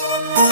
Música